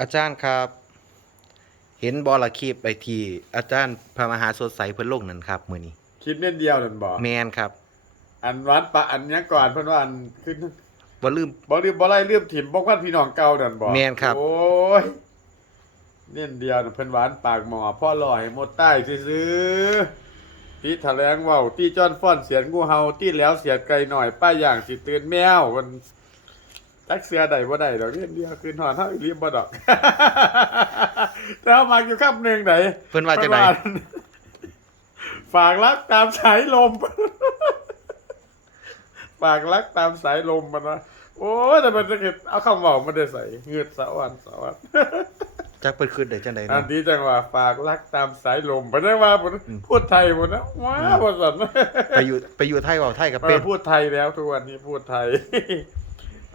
อาจารย์ครับ เห็นบอละคลิปไปที่อาจารย์พระมหาสดใสเพิ่นลงนั่นครับมื้อนี้คิดเม็ดเดียวนั่นบ่แมนครับ อันวัดปะอันเนี้ยก่อนเพิ่นว่าอันขึ้นบ่ลืมบ่ลืมบ่ไล่ลืมถิ่มบ่กันพี่น้องเก่านั่นบ่แม่นครับ โอ้ยเน้นเดียวน่ะเพิ่นหวานปากหมอพ่อลอยหมดใต้ซื่อๆที่แถลงเว้าที่จ้อนฟ้อนเสียงงูเห่าที่แล้วเสียไกลหน่อยป้าอย่างสิตื่นแมวมัน จักเสือใดบ่ได้ดอกเน้นเดียวคืนหอนเฮาอีหลีบ่ดอก แต่เอามาอยู่ค่ำหนึงไหนเพิ่นว่าจังไดเพิ่นว่าฝากรักตามสายลม ฝากรักตามสายลมมันนะโอ้ยแต่มันจะเก็บเอาคำบอกมันได้ใส่เงือดสะวันสะวันจักเพิ่นคืนได้จังไดอัเนาะนนี้จังว่าฝากรักตามสายลมมันได้ว่าผมอืม พูดไทยหมดนะว้าอืมบสัน ไปอยู่ไปอยู่ไทยเว้าไทยกับเอเป็อนพูดไทยแล้วทุกวันนี้พูดไทย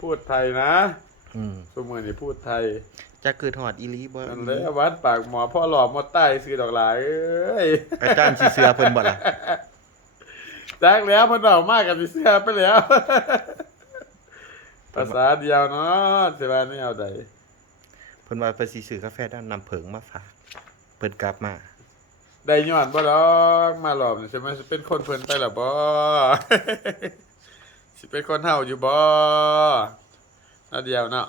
พูดไทยนะอืมทุกมือนี่พูดไทยจักคือทอดอีหลีบ่นั่นแหละวัดปากหมอพ่อหล่อหมดใต้ซื้อดอกหลายเอ้ยอาจารย์สิเสือเพิ่นบ่ล่ะจักแล้วเพิ่นเอามากกับสิเสื้อไปแล้ว ภาษาเดียวเนาะสิว่าไม่เอาใดเพิ่นว่าเพิ่นสิซื้อกาแฟด้านน้ำเผิงมาฝากเพิ่นกลับมาได้ย้อนบ่ดอกมาหลอมนี่ใช่ไหมสิเป็นคนเพิ่นไปล่ะบ่ สิเป็นคนเฮาอยู่บ่นาเดียวเนาะ